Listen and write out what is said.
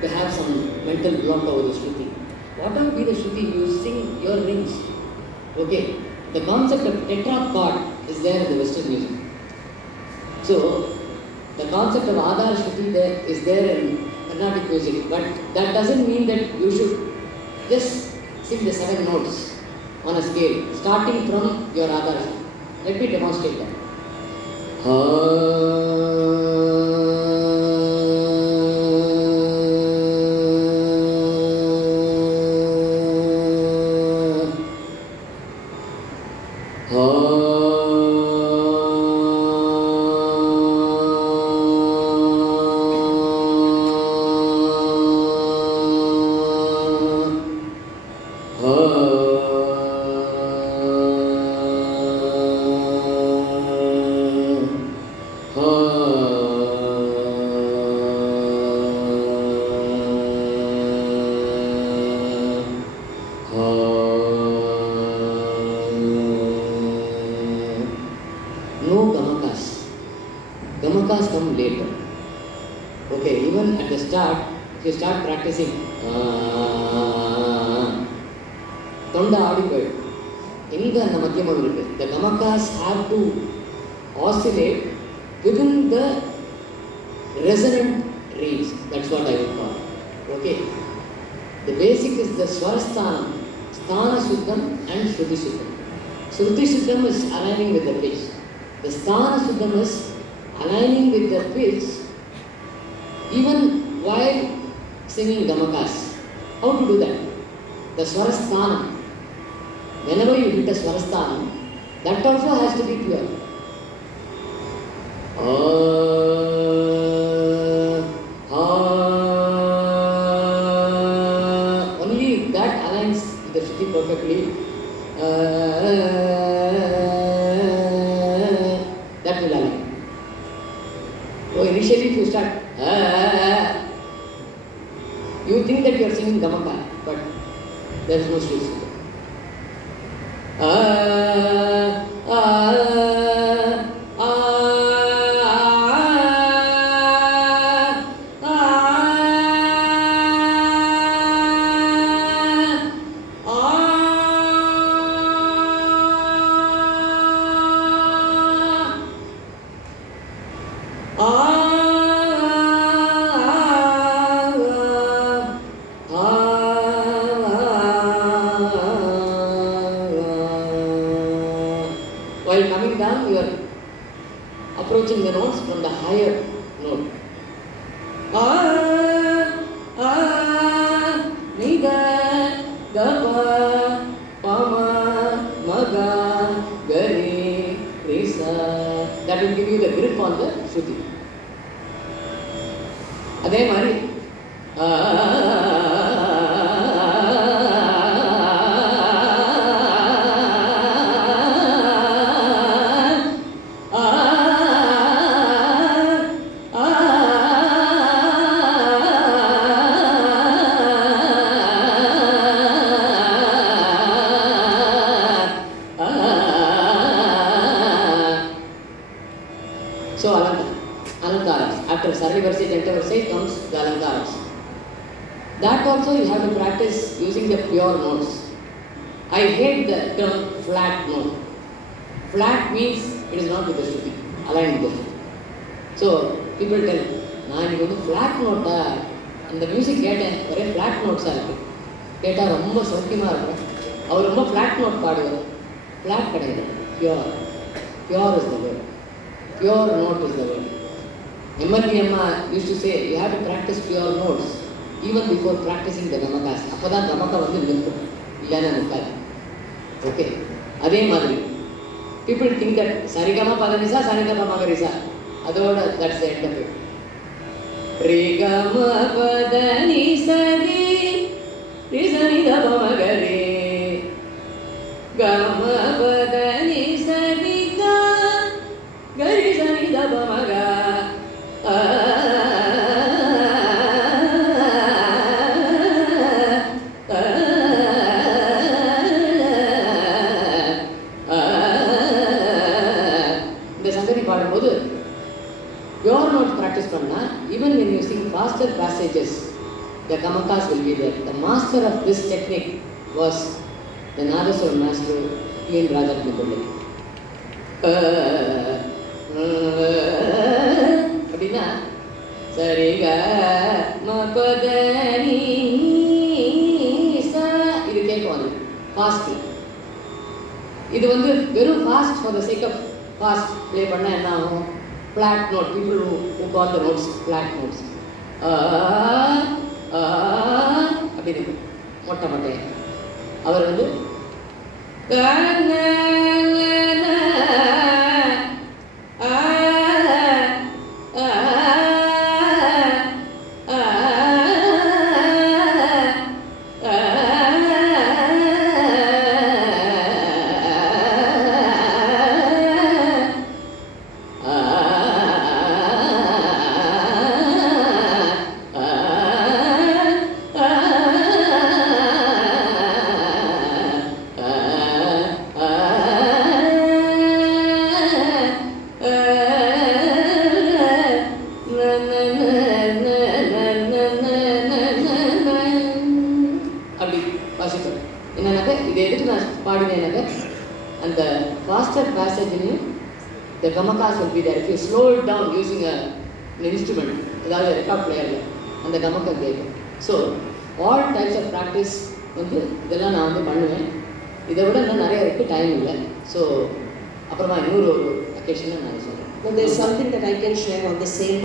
to have some mental block over the Shruti. Whatever be the Shruti, you sing your rings. Okay, the concept of tetrachord is there in the Western music. So, the concept of Adhar Shruti is there in Carnatic music, but that doesn't mean that you should just sing the 7 notes on a scale, starting from your Adhar Shruti. Let me demonstrate that. No gamakas. Gamakas come later. Okay, even at the start, if you start practicing, Tonda audipad, Inga and Madhyamam, the gamakas have to oscillate within the resonant range. That's what I would call. Okay. The basic is the Swarasthanam, Sthana Suddham and Shruti Suddham. Shruti Suddham is aligning with the pitch. The Sthana Suddham is aligning with the pitch even while singing Gamakas. How to do that? The Swarasthanam. Whenever you hit a Swarasthanam, that also has to be pure. Only that aligns with the Shruti perfectly. That will align. So initially if you start, you think that you are singing Gamaka, but there is no Shruti. While coming down, you are approaching the notes from the higher note. Nida, Gapa, Pama, Maga, Gari, Risa. That will give you the grip on the Shruti. Adhe mari. So Alankaras. After Sarali Varsi, Janta Varsi comes the Alankaras. That also you have to practice using the pure notes. I hate the term flat note. Flat means it is not with the Shruti, aligned with the Shruti. So people tell, நான் இது flat note அந்த music கேட்டேன் ஒரே flat notes இருக்கு. கேட்டால் ரொம்ப சௌக்கியமாக இருக்கும். அவர் ரொம்ப flat note பாடுவார். Flat கிடையாது. Pure is the word. Pure note is the word. MLV Amma used to say, you have to practice pure notes even before practicing the Gamakas. அப்போதான் Gamaka வந்து நிற்கும். இல்லைன்னா நிற்காது. Okay. அதே மாதிரி people think that Sarigama Padanisa, Sarigama Magarisa. அதோட that's the end of it. Rigama Padanisa Risanida Pamagare Gama Padanisa Garisanida Pamaga இந்த சங்கதி பாடும்போது pure notes practice பண்ணா even when you sing faster passages the gamakas will be there. The master of this technique was the Nadaswara master T.N. Rajaratnam. அப்படின்னா சரிக மபதனி சா இது கேட்கும் அது fast. இது வந்து வெறும் fast for the sake of fast play பண்ணால் என்ன ஆகும்? Flat note. People who got the notes flat notes. அப்படி இருக்கு மொட்டை மொட்டையை. அவர் வந்து என்னன்னாக்க இதை எடுத்து நான் பாடினேன்னாக்க அந்த faster passage in the gamakas will be there. If you slow it down using an instrument, அதாவது ரெக்கார்ட் பிளேயரில் அந்த கமக்கா கேட்கும். So all types of practice வந்து இதெல்லாம் நான் வந்து பண்ணுவேன். இதை விட இன்னும் நிறைய இருக்குது, டைம் இல்லை. ஸோ அப்புறமா இன்னொரு ஒரு அக்கேஷனில் நான் சொல்கிறேன். There's something that I can share on the same